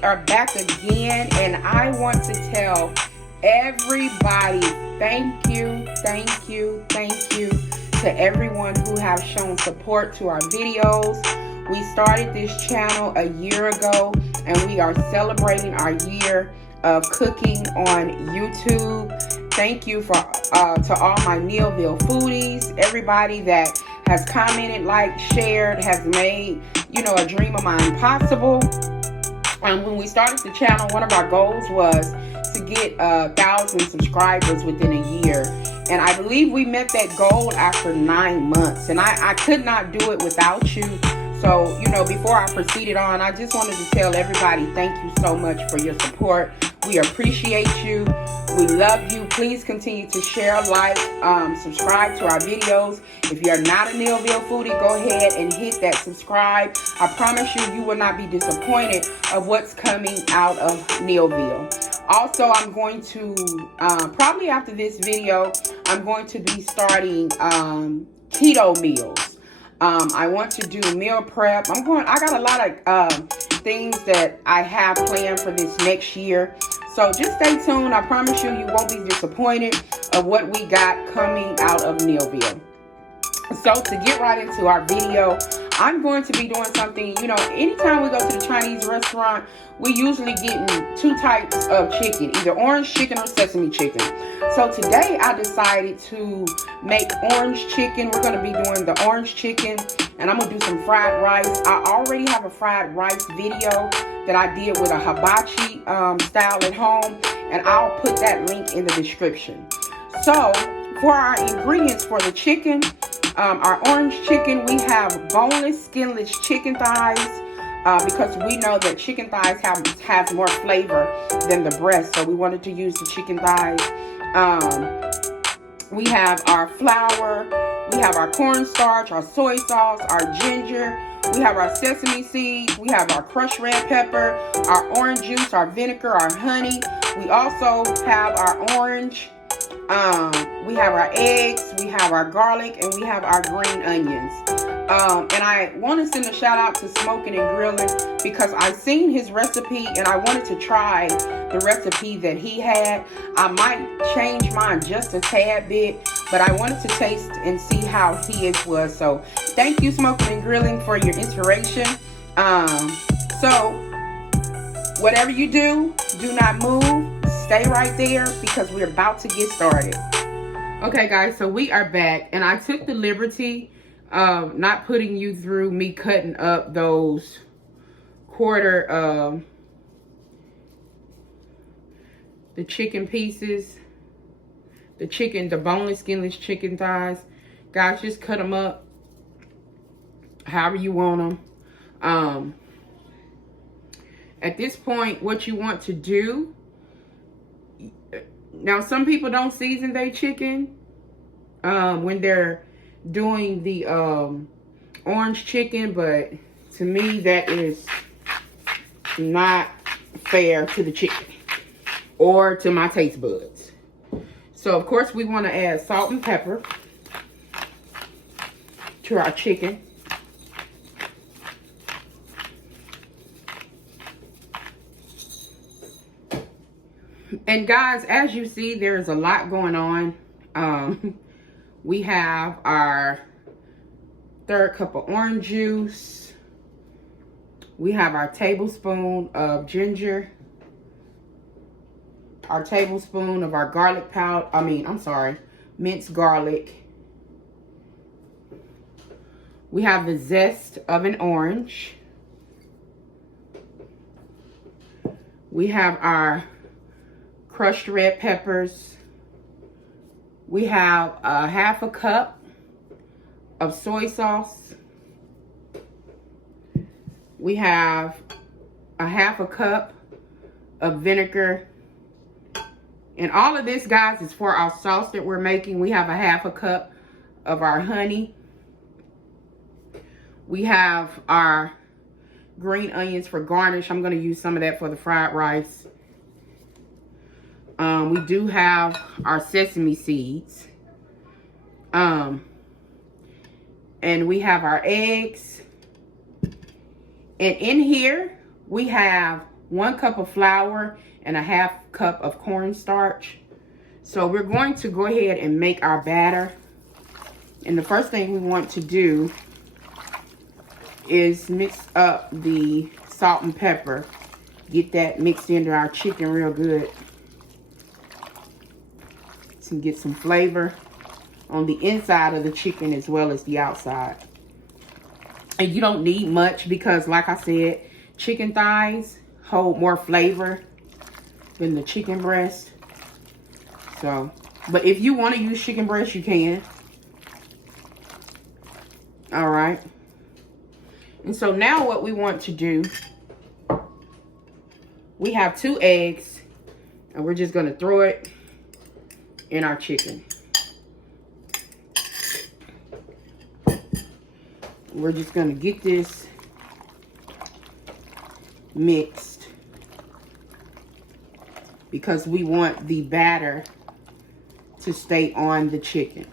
we are back again, and I want to tell everybody thank you to everyone who have shown support to our videos. We started this channel a year ago, and we are celebrating our year of cooking on YouTube. Thank you for to all my Neilville foodies, everybody that has commented, liked, shared, has made, a dream of mine possible. When we started the channel, one of our goals was to get 1,000 subscribers within a year. And I believe we met that goal after 9 months. And I could not do it without you. So, before I proceeded on, I just wanted to tell everybody thank you so much for your support. We appreciate you. We love you. Please continue to share, like, subscribe to our videos. If you're not a Neilville foodie, go ahead and hit that subscribe. I promise you, you will not be disappointed of what's coming out of Neilville. Also, I'm going to, probably after this video, I'm going to be starting keto meals. I want to do meal prep. I got a lot of things that I have planned for this next year. So just stay tuned. I promise you, you won't be disappointed of what we got coming out of Neilville. So to get right into our video, I'm going to be doing something, anytime we go to the Chinese restaurant, we usually getting 2 types of chicken, either orange chicken or sesame chicken. So today I decided to make orange chicken. We're going to be doing the orange chicken, and I'm going to do some fried rice. I already have a fried rice video that I did with a hibachi style at home, and I'll put that link in the description. So for our ingredients for the chicken, our orange chicken, we have boneless, skinless chicken thighs, because we know that chicken thighs have more flavor than the breast, so we wanted to use the chicken thighs. We have our flour, we have our cornstarch, our soy sauce, our ginger, we have our sesame seeds, we have our crushed red pepper, our orange juice, our vinegar, our honey. We also have our orange. We have our eggs, we have our garlic, and we have our green onions. And I want to send a shout out to Smoking and Grilling, because I seen his recipe and I wanted to try the recipe that he had. I might change mine just a tad bit, but I wanted to taste and see how his was. So thank you, Smoking and Grilling, for your inspiration. So whatever you do, do not move. Stay right there, because we're about to get started. Okay, guys, so we are back, and I took the liberty of not putting you through me cutting up those quarter the chicken pieces, the boneless, skinless chicken thighs. Guys, just cut them up however you want them. At this point, what you want to do, now some people don't season their chicken when they're doing the orange chicken, but to me that is not fair to the chicken or to my taste buds. So of course we want to add salt and pepper to our chicken. And guys, as you see, there's a lot going on. We have our 1/3 cup of orange juice. We have our tablespoon of ginger. Our tablespoon of our garlic powder. Minced garlic. We have the zest of an orange. We have our crushed red peppers. We have a 1/2 cup of soy sauce. We have a 1/2 cup of vinegar. And all of this, guys, is for our sauce that we're making. We have a 1/2 cup of our honey. We have our green onions for garnish. I'm going to use some of that for the fried rice. We do have our sesame seeds. And we have our eggs. And in here, we have 1 cup of flour, and a 1/2 cup of cornstarch. So we're going to go ahead and make our batter. And the first thing we want to do is mix up the salt and pepper. Get that mixed into our chicken real good to get some flavor on the inside of the chicken as well as the outside. And you don't need much because, like I said, chicken thighs hold more flavor than the chicken breast. So, but if you want to use chicken breast, you can. All right. And so now what we want to do, we have 2 eggs, and we're just going to throw it in our chicken. We're just going to get this mixed because we want the batter to stay on the chicken.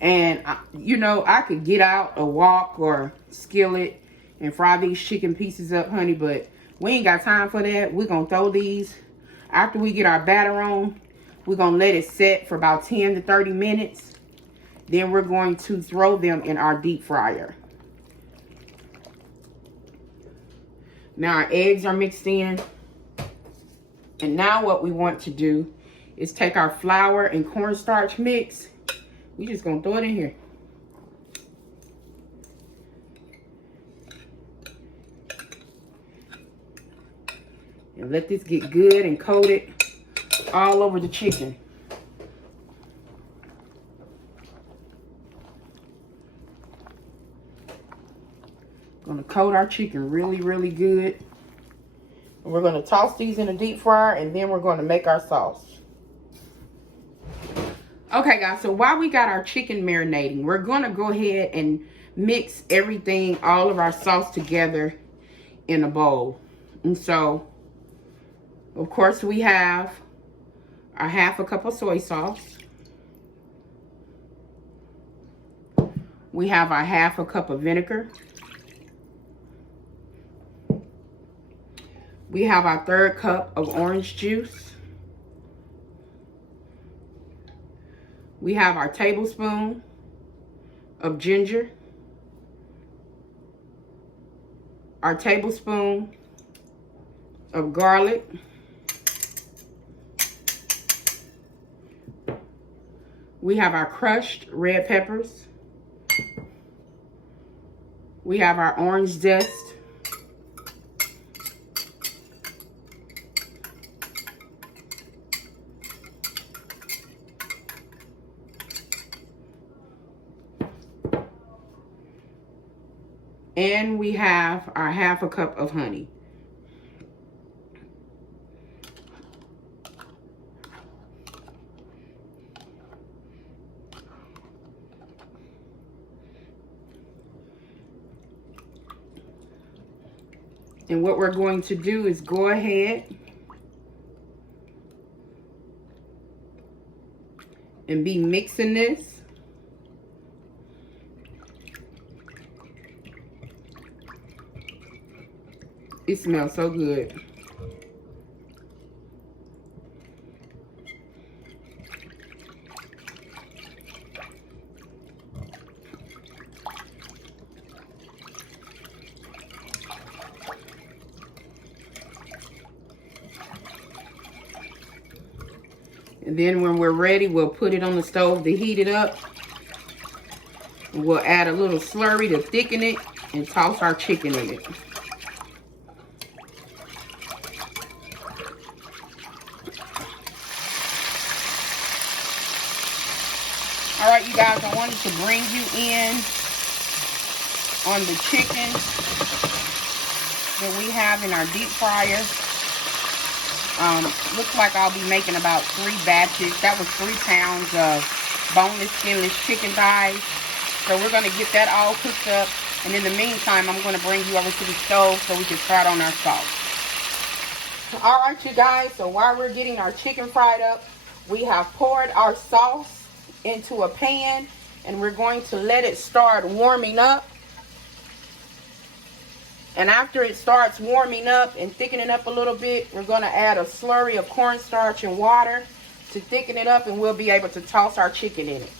And, you know, I could get out a wok or skillet and fry these chicken pieces up, honey, but we ain't got time for that. We're going to throw these. After we get our batter on, we're going to let it set for about 10 to 30 minutes. Then we're going to throw them in our deep fryer. Now our eggs are mixed in. And now what we want to do is take our flour and cornstarch mix. We're just going to throw it in here. And let this get good and coated all over the chicken. Gonna coat our chicken really, really good. And we're gonna toss these in a deep fryer, and then we're gonna make our sauce. Okay, guys, so while we got our chicken marinating, we're gonna go ahead and mix everything, all of our sauce together in a bowl. And so, of course, we have our 1/2 cup of soy sauce. We have our 1/2 cup of vinegar. We have our 1/3 cup of orange juice. We have our tablespoon of ginger. Our tablespoon of garlic. We have our crushed red peppers. We have our orange zest. And we have our 1/2 cup of honey. And what we're going to do is go ahead and be mixing this. It smells so good. And then when we're ready, we'll put it on the stove to heat it up. And we'll add a little slurry to thicken it and toss our chicken in it. All right, you guys, I wanted to bring you in on the chicken that we have in our deep fryer. Looks like I'll be making about 3 batches. That was 3 pounds of boneless, skinless chicken thighs. So we're going to get that all cooked up. And in the meantime, I'm going to bring you over to the stove so we can start on our sauce. All right, you guys, so while we're getting our chicken fried up, we have poured our sauce into a pan. And we're going to let it start warming up. And after it starts warming up and thickening up a little bit, we're going to add a slurry of cornstarch and water to thicken it up, and we'll be able to toss our chicken in it.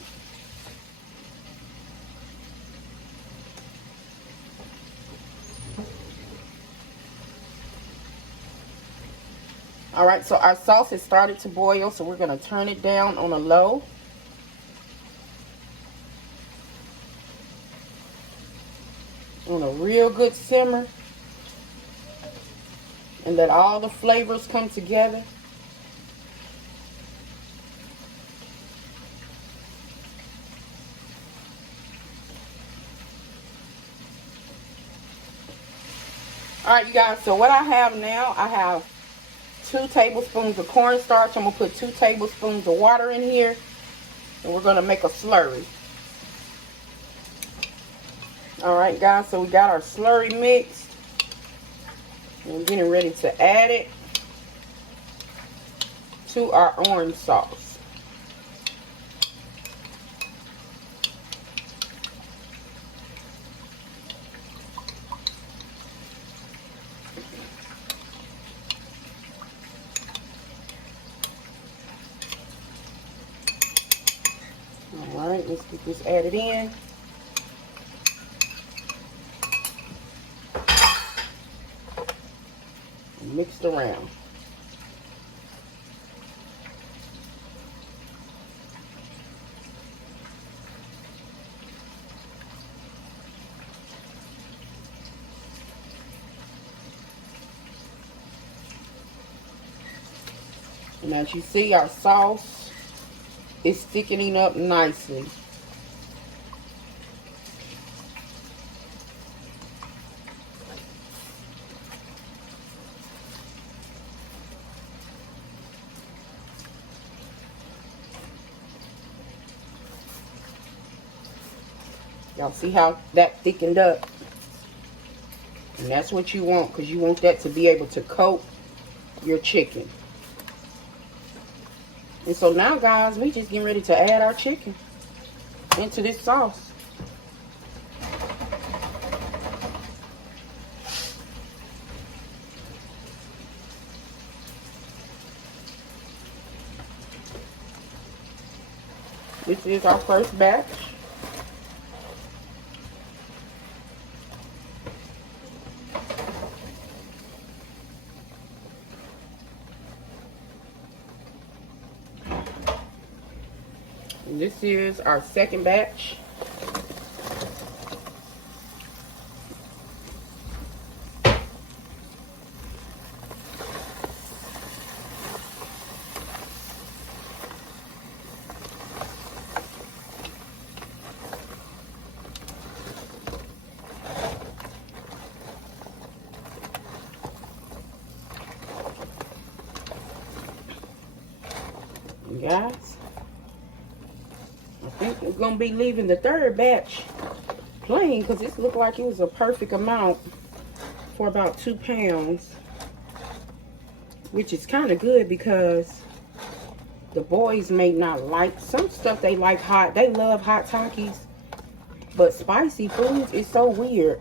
All right, so our sauce has started to boil, so we're going to turn it down on a low. On a real good simmer, and let all the flavors come together. All right, you guys, so what I have now, I have 2 tablespoons of cornstarch. I'm going to put 2 tablespoons of water in here, and we're going to make a slurry. All right, guys, so we got our slurry mixed. We're getting ready to add it to our orange sauce. All right, let's get this added in. Mixed around. And as you see, our sauce is thickening up nicely. Y'all see how that thickened up? And that's what you want, because you want that to be able to coat your chicken. And so now, guys, we just getting ready to add our chicken into this sauce. This is our first batch. And this is our second batch. And guys, I think we're going to be leaving the third batch plain, because this looked like it was a perfect amount for about 2 pounds, which is kind of good because the boys may not like some stuff. They like hot. They love hot Takis, but spicy foods is so weird.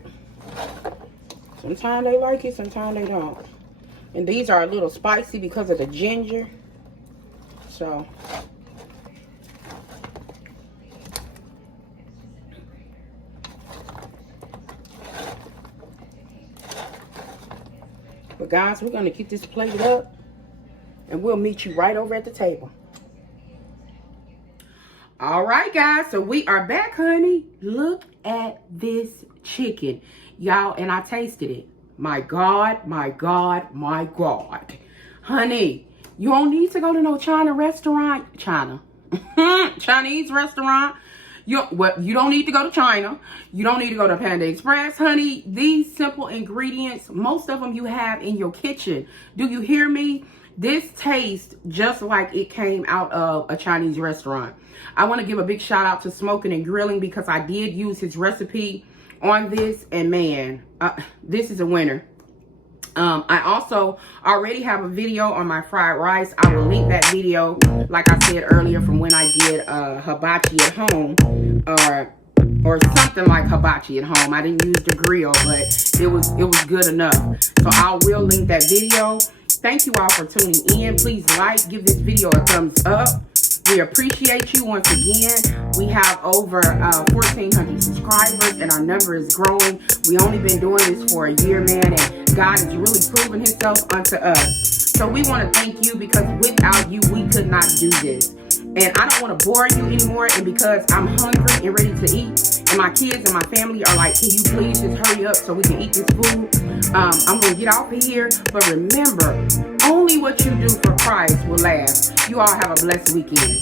Sometimes they like it, sometimes they don't. And these are a little spicy because of the ginger. So but guys, we're going to get this plated up, and we'll meet you right over at the table. All right, guys, so we are back, honey. Look at this chicken, y'all, and I tasted it. My God, my God, my God. Honey, you don't need to go to no Chinese restaurant. Chinese restaurant. You don't need to go to China. You don't need to go to Panda Express, honey. These simple ingredients, most of them you have in your kitchen. Do you hear me? This tastes just like it came out of a Chinese restaurant. I want to give a big shout out to Smoking and Grilling, because I did use his recipe on this, and man, this is a winner. I also already have a video on my fried rice. I will link that video, like I said earlier, from when I did hibachi at home. or something like hibachi at home. I didn't use the grill, but it was good enough. So I will link that video. Thank you all for tuning in. Please give this video a thumbs up. We appreciate you once again. We have over 1,400 subscribers, and our number is growing. We only been doing this for a year, man, and God is really proving himself unto us. So we want to thank you, because without you, we could not do this. And I don't want to bore you anymore, and because I'm hungry and ready to eat, and my kids and my family are like, can you please just hurry up so we can eat this food? I'm going to get off of here. But remember, only what you do for Christ will last. You all have a blessed weekend.